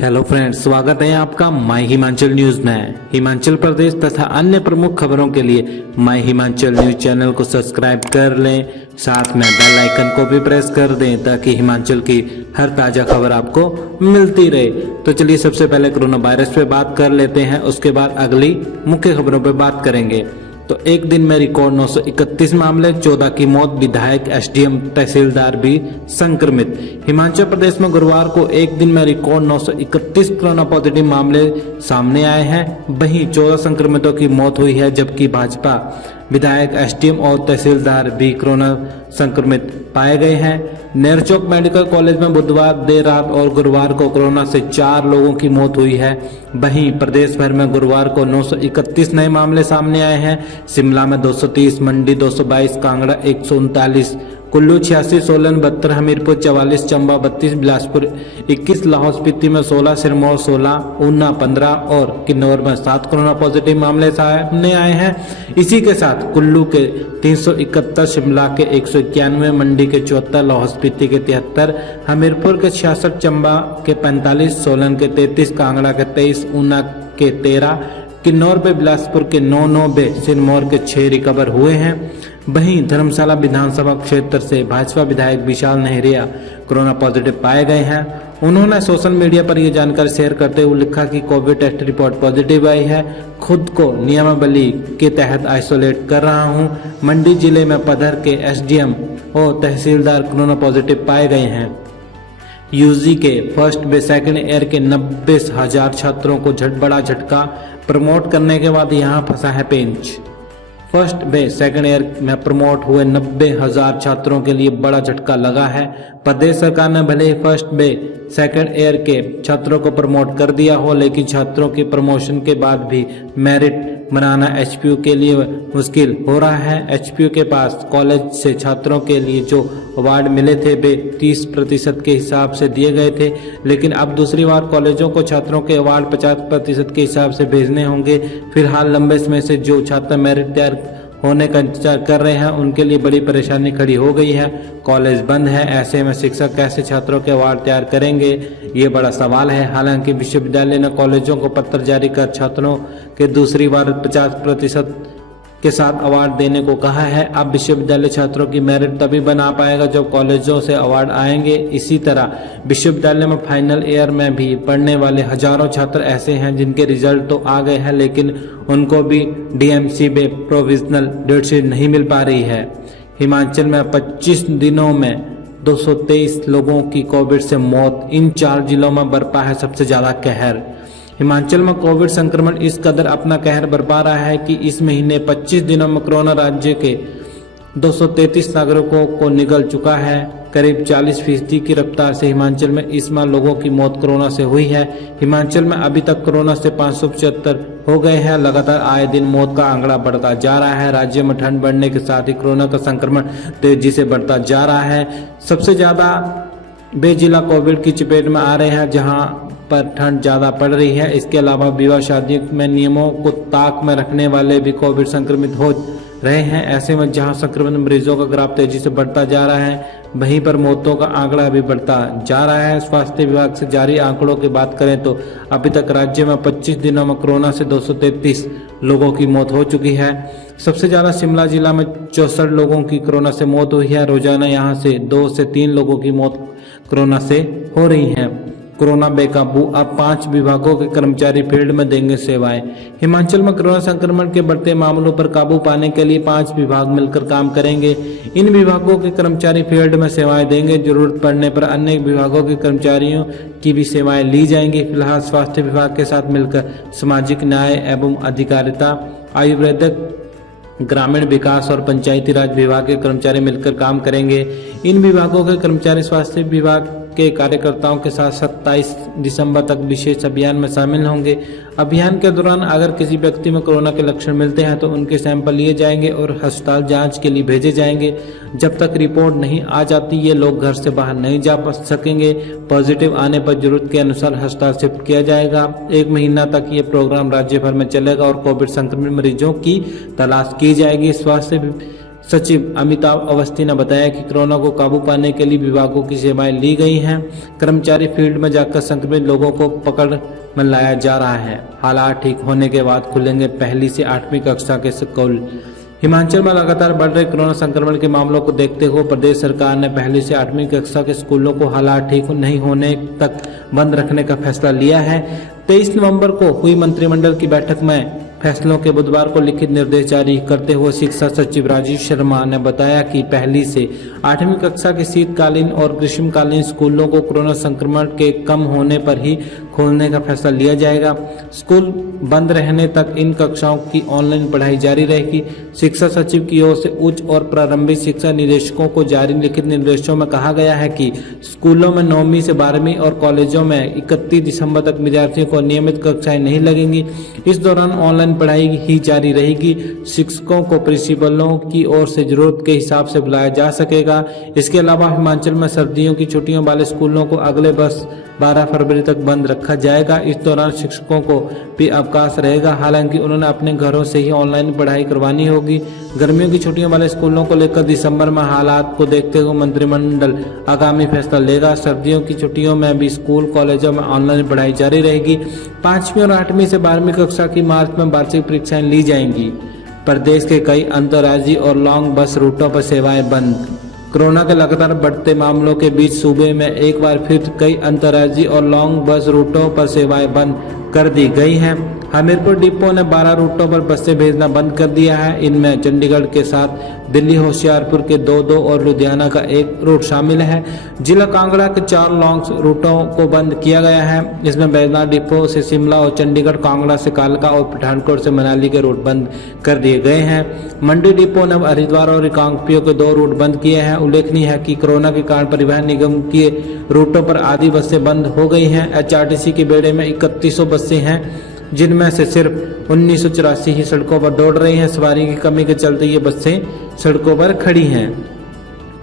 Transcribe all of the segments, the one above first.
Hello friends, स्वागत है आपका माय हिमाचल न्यूज में। हिमाचल प्रदेश तथा अन्य प्रमुख खबरों के लिए माय हिमाचल न्यूज चैनल को सब्सक्राइब कर लें, साथ में बेल आइकन को भी प्रेस कर दें ताकि हिमाचल की हर ताजा खबर आपको मिलती रहे। तो चलिए सबसे पहले कोरोना वायरस पे बात कर लेते हैं, उसके बाद अगली मुख्य खबरों पे बात करेंगे। तो एक दिन में रिकॉर्ड 931 मामले, 14 की मौत, विधायक, एसडीएम, तहसीलदार भी संक्रमित। हिमाचल प्रदेश में गुरुवार को एक दिन में रिकॉर्ड 931 कोरोना पॉजिटिव मामले सामने आए हैं। वहीं 14 संक्रमितों की मौत हुई है, जबकि भाजपा विधायक, एसडीएम और तहसीलदार भी कोरोना संक्रमित पाए गए हैं। नेरचौक मेडिकल कॉलेज में बुधवार देर रात और गुरुवार को कोरोना से 4 लोगों की मौत हुई है। वहीं प्रदेश भर में गुरुवार को 931 नए मामले सामने आए हैं। शिमला में 230, मंडी 222, कांगड़ा 139, कुल्लू 86, सोलन 72, हमीरपुर 44, चंबा 32, बिलासपुर 21, लाहौल स्पीति में 16, सिरमौर 16, ऊना 15 और किन्नौर में 7 कोरोना पॉजिटिव मामले सामने आए हैं। इसी के साथ कुल्लू के 371, शिमला के 191, मंडी के 74, लाहौल स्पीति के 73, हमीरपुर के 66, चंबा के 45, सोलन के 33, कांगड़ा के 23, ऊना के 13, किन्नौर पे बिलासपुर के 9, सिरमौर के 6 रिकवर हुए हैं। वहीं धर्मशाला विधानसभा क्षेत्र से भाजपा विधायक विशाल नेहरिया कोरोना पॉजिटिव पाए गए हैं। उन्होंने सोशल मीडिया पर यह जानकारी शेयर करते हुए लिखा कि कोविड टेस्ट रिपोर्ट पॉजिटिव आई है। खुद को नियमावली के तहत आइसोलेट कर रहा हूं। मंडी जिले में पधर के एसडीएम और तहसीलदार कोरोना पॉजिटिव पाए गए हैं। यूजी के फर्स्ट व सेकंड ईयर के 90,000 छात्रों को बड़ा झटका, प्रमोट करने के बाद यहां फंसा है पेंच। फर्स्ट व सेकंड ईयर में प्रमोट हुए 90,000 छात्रों के लिए बड़ा झटका लगा है। प्रदेश सरकार ने भले ही फर्स्ट व सेकंड ईयर के छात्रों को प्रमोट कर दिया हो, लेकिन छात्रों की प्रमोशन के बाद भी मेरिट बनाना एचपीयू के लिए मुश्किल हो रहा है। एचपीयू के पास कॉलेज से छात्रों के लिए जो अवार्ड मिले थे वे 30% के हिसाब से दिए गए थे, लेकिन अब दूसरी बार कॉलेजों को छात्रों के अवार्ड 50% के हिसाब से भेजने होंगे। फिलहाल लंबे समय से जो छात्र मेरिट तैयार होने का इंतजार कर रहे हैं उनके लिए बड़ी परेशानी खड़ी हो गई है। कॉलेज बंद है, ऐसे में शिक्षक कैसे छात्रों के अवार्ड तैयार करेंगे, ये बड़ा सवाल है। हालांकि विश्वविद्यालय ने कॉलेजों को पत्र जारी कर छात्रों के दूसरी बार 50% के साथ अवार्ड देने को कहा है। अब विश्वविद्यालय छात्रों की मेरिट तभी बना पाएगा जब कॉलेजों से अवार्ड आएंगे। इसी तरह विश्वविद्यालय में फाइनल ईयर में भी पढ़ने वाले हजारों छात्र ऐसे हैं जिनके रिजल्ट तो आ गए हैं, लेकिन उनको भी डीएमसी में प्रोविजनल डेटशीट नहीं मिल पा रही है। हिमाचल में 25 दिनों में 223 लोगों की कोविड से मौत, इन 4 जिलों में बरपा है सबसे ज्यादा कहर। हिमाचल में कोविड संक्रमण इस कदर अपना कहर बरपा रहा है कि इस महीने 25 दिनों में कोरोना राज्य के 233 नागरिकों को निगल चुका है। करीब 40% की रफ्तार से हिमाचल में इस माह लोगों की मौत कोरोना से हुई है। हिमाचल में अभी तक कोरोना से 575 हो गए हैं। लगातार आए दिन मौत का आंकड़ा बढ़ता जा रहा है। राज्य में ठंड बढ़ने के साथ ही कोरोना का संक्रमण तेजी से बढ़ता जा रहा है। सबसे ज्यादा वे जिला कोविड की चपेट में आ रहे हैं जहां पर ठंड ज्यादा पड़ रही है। इसके अलावा विवाह शादियों में नियमों को ताक में रखने वाले भी कोविड संक्रमित हो रहे हैं। ऐसे में जहां संक्रमित मरीजों का ग्राफ तेजी से बढ़ता जा रहा है, वहीं पर मौतों का आंकड़ा भी बढ़ता जा रहा है। स्वास्थ्य विभाग से जारी आंकड़ों की बात करें तो अभी तक राज्य में 25 दिनों में कोरोना से 233 लोगों की मौत हो चुकी है। सबसे ज्यादा शिमला जिला में 64 लोगों की कोरोना से मौत हुई है। रोजाना यहां से 2 से 3 लोगों की मौत कोरोना से हो रही है। कोरोना बेकाबू, अब 5 विभागों के कर्मचारी फील्ड में देंगे सेवाएं। हिमाचल में कोरोना संक्रमण के बढ़ते मामलों पर काबू पाने के लिए 5 विभाग मिलकर काम करेंगे। इन विभागों के कर्मचारी फील्ड में सेवाएं देंगे। जरूरत पड़ने पर अन्य विभागों के कर्मचारियों की भी सेवाएं ली जाएंगी। फिलहाल स्वास्थ्य विभाग के साथ मिलकर सामाजिक न्याय एवं अधिकारिता, आयुर्वेदिक, ग्रामीण विकास और पंचायती राज विभाग के कर्मचारी मिलकर काम करेंगे। इन विभागों के कर्मचारी स्वास्थ्य विभाग के कार्यकर्ताओं के साथ 27 दिसंबर तक विशेष अभियान में शामिल होंगे। अभियान के दौरान अगर किसी व्यक्ति में कोरोना के लक्षण मिलते हैं तो उनके सैंपल लिए जाएंगे और अस्पताल जांच के लिए भेजे जाएंगे। जब तक रिपोर्ट नहीं आ जाती ये लोग घर से बाहर नहीं जा सकेंगे। पॉजिटिव आने पर जरूरत के अनुसार अस्पताल शिफ्ट किया जाएगा। 1 महीना तक ये प्रोग्राम राज्य भर में चलेगा और कोविड संक्रमित मरीजों की तलाश की जाएगी। सचिव अमिताभ अवस्थी ने बताया कि कोरोना को काबू पाने के लिए विभागों की सेवाएं ली गई हैं। कर्मचारी फील्ड में जाकर संक्रमित लोगों को पकड़ में लाया जा रहा है। हालात ठीक होने के बाद खुलेंगे पहली से 8वीं कक्षा के स्कूल। हिमाचल में लगातार बढ़ रहे कोरोना संक्रमण के मामलों को देखते हुए प्रदेश सरकार ने पहली से 8वीं कक्षा के स्कूलों को हालात ठीक नहीं होने तक बंद रखने का फैसला लिया है। 23 नवंबर को हुई मंत्रिमंडल की बैठक में फैसलों के बुधवार को लिखित निर्देश जारी करते हुए शिक्षा सचिव राजीव शर्मा ने बताया कि पहली से 8वीं कक्षा के शीतकालीन और ग्रीष्मकालीन स्कूलों को कोरोना संक्रमण के कम होने पर ही खोलने का फैसला लिया जाएगा। स्कूल बंद रहने तक इन कक्षाओं की ऑनलाइन पढ़ाई जारी रहेगी। शिक्षा सचिव की ओर से उच्च और प्रारंभिक शिक्षा निदेशकों को जारी लिखित निर्देशों में कहा गया है कि स्कूलों में 9वीं से 12वीं और कॉलेजों में 31 दिसंबर तक विद्यार्थियों को नियमित कक्षाएं नहीं लगेंगी। इस दौरान ऑनलाइन पढ़ाई ही जारी रहेगी। शिक्षकों को प्रिंसिपलों की ओर से जरूरत के हिसाब से बुलाया जा सकेगा। इसके अलावा हिमाचल में सर्दियों की छुट्टियों वाले स्कूलों को अगले वर्ष 12 फरवरी तक बंद रखा जाएगा। इस दौरान शिक्षकों को भी अवकाश रहेगा। हालांकि उन्होंने अपने घरों से ही ऑनलाइन पढ़ाई करवानी होगी। गर्मियों की छुट्टियों वाले स्कूलों को लेकर दिसंबर में हालात को देखते हुए मंत्रिमंडल आगामी फैसला लेगा। सर्दियों की छुट्टियों में भी स्कूल कॉलेजों में ऑनलाइन पढ़ाई जारी रहेगी। 5वीं और 8वीं से 12वीं कक्षा की मार्च में वार्षिक परीक्षाएं ली जाएंगी। प्रदेश के कई अंतर्राज्यीय और लॉन्ग बस रूटों पर सेवाएं बंद। कोरोना के लगातार बढ़ते मामलों के बीच सूबे में एक बार फिर कई अंतर्राज्यीय और लॉन्ग बस रूटों पर सेवाएं बंद कर दी गई हैं। हमीरपुर डिपो ने 12 रूटों पर बसें भेजना बंद कर दिया है। इनमें चंडीगढ़ के साथ दिल्ली होशियारपुर के 2 और लुधियाना का 1 रूट शामिल है। जिला कांगड़ा के 4 लॉन्ग रूटों को बंद किया गया है। इसमें बैजनाथ डिपो से शिमला और चंडीगढ़, कांगड़ा से कालका और पठानकोट से मनाली के रूट बंद कर दिए गए हैं। मंडी डिपो ने हरिद्वार और रिकांगपियो के 2 रूट बंद किए हैं। उल्लेखनीय है कि कोरोना के कारण परिवहन निगम के रूटों पर आधी बसें बंद हो गई हैं। HRTC के बेड़े में 3100 बसें हैं, जिनमें से सिर्फ 1984 ही सड़कों पर दौड़ रही हैं। सवारी की कमी के चलते ये बसें सड़कों पर खड़ी हैं।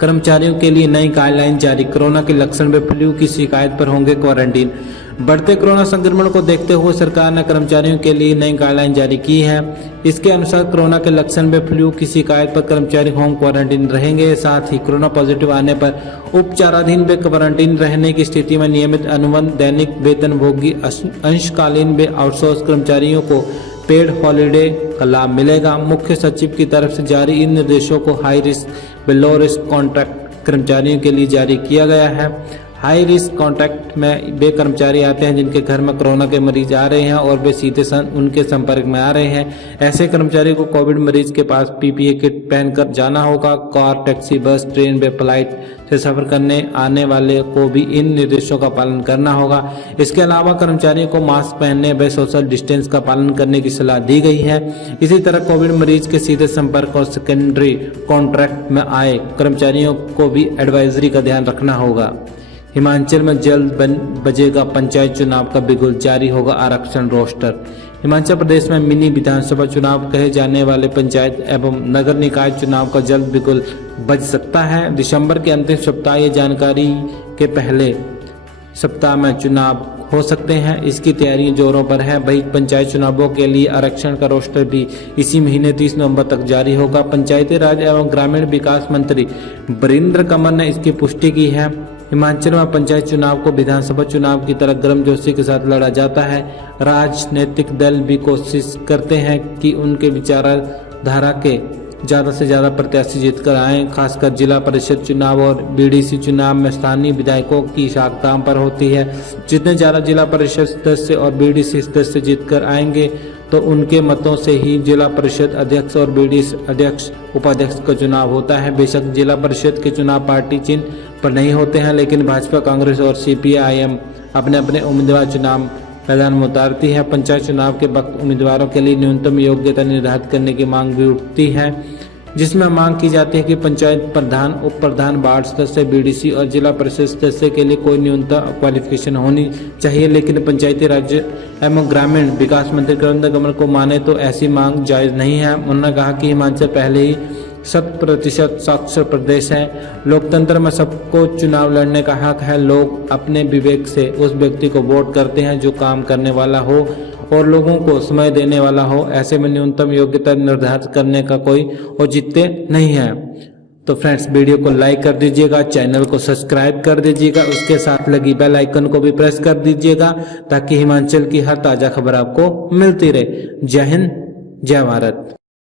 कर्मचारियों के लिए नई गाइडलाइन जारी। कोरोना के लक्षण व फ्लू की शिकायत पर होंगे क्वारंटीन। बढ़ते कोरोना संक्रमण को देखते हुए सरकार ने कर्मचारियों के लिए नई गाइडलाइन जारी की है। इसके अनुसार कोरोना के लक्षण व फ्लू की शिकायत पर कर्मचारी होम क्वारंटीन रहेंगे। साथ ही कोरोना पॉजिटिव आने पर उपचाराधीन व क्वारंटीन रहने की स्थिति में नियमित अनुबंध, दैनिक वेतनभोगी, अंशकालीन व आउटसोर्स कर्मचारियों को पेड हॉलीडे का लाभ मिलेगा। मुख्य सचिव की तरफ से जारी इन निर्देशों को हाई रिस्क व लो रिस्क कॉन्ट्रैक्ट कर्मचारियों के लिए जारी किया गया है। हाई रिस्क कॉन्टैक्ट में वे कर्मचारी आते हैं जिनके घर में कोरोना के मरीज आ रहे हैं और वे सीधे उनके संपर्क में आ रहे हैं। ऐसे कर्मचारी को कोविड मरीज के पास PPE किट पहनकर जाना होगा। कार, टैक्सी, बस, ट्रेन व फ्लाइट से सफर करने आने वाले को भी इन निर्देशों का पालन करना होगा। इसके अलावा कर्मचारियों को मास्क पहनने व सोशल डिस्टेंस का पालन करने की सलाह दी गई है। इसी तरह कोविड मरीज के सीधे संपर्क और सेकेंडरी कॉन्ट्रैक्ट में आए कर्मचारियों को भी एडवाइजरी का ध्यान रखना होगा। हिमाचल में जल्द बजेगा पंचायत चुनाव का बिगुल, जारी होगा आरक्षण रोस्टर। हिमाचल प्रदेश में मिनी विधानसभा चुनाव कहे जाने वाले पंचायत एवं नगर निकाय चुनाव का जल्द बिगुल बज सकता है। दिसंबर के अंतिम सप्ताह या जानकारी के पहले सप्ताह में चुनाव हो सकते हैं। इसकी तैयारियां जोरों पर है। वही पंचायत चुनावों के लिए आरक्षण का रोस्टर भी इसी महीने 30 नवंबर तक जारी होगा। पंचायती राज एवं ग्रामीण विकास मंत्री वीरेंद्र कंवर ने इसकी पुष्टि की है। हिमाचल में पंचायत चुनाव को विधानसभा चुनाव की तरह गर्मजोशी के साथ लड़ा जाता है। राजनीतिक दल भी कोशिश करते हैं कि उनके विचारधारा के ज़्यादा से ज़्यादा प्रत्याशी जीतकर आएं। खासकर जिला परिषद चुनाव और BDC चुनाव में स्थानीय विधायकों की साख दांव पर होती है। जितने ज़्यादा जिला परिषद सदस्य और BDC सदस्य जीतकर आएंगे तो उनके मतों से ही जिला परिषद अध्यक्ष और BDC अध्यक्ष उपाध्यक्ष का चुनाव होता है। बेशक जिला परिषद के चुनाव पार्टी चिन्ह पर नहीं होते हैं, लेकिन भाजपा, कांग्रेस और CPIM अपने अपने उम्मीदवार चुनाव मैदान में उतारती है। पंचायत चुनाव के वक्त उम्मीदवारों के लिए न्यूनतम योग्यता निर्धारित करने की मांग भी उठती है, जिसमें मांग की जाती है कि पंचायत प्रधान, उप प्रधान, वार्ड सदस्य, BDC और जिला परिषद सदस्य के लिए कोई न्यूनतम क्वालिफिकेशन होनी चाहिए। लेकिन पंचायती राज एवं ग्रामीण विकास मंत्री वीरेंद्र कंवर को माने तो ऐसी मांग जायज नहीं है। उन्होंने कहा कि हिमाचल पहले ही 100% साक्षर प्रदेश है। लोकतंत्र में सबको चुनाव लड़ने का हक है। लोग अपने विवेक से उस व्यक्ति को वोट करते हैं जो काम करने वाला हो और लोगों को समय देने वाला हो। ऐसे में न्यूनतम योग्यता निर्धारित करने का कोई औचित्य नहीं है। तो फ्रेंड्स, वीडियो को लाइक कर दीजिएगा, चैनल को सब्सक्राइब कर दीजिएगा, उसके साथ लगी बेल आइकन को भी प्रेस कर दीजिएगा ताकि हिमाचल की हर ताज़ा खबर आपको मिलती रहे। जय हिंद, जय भारत।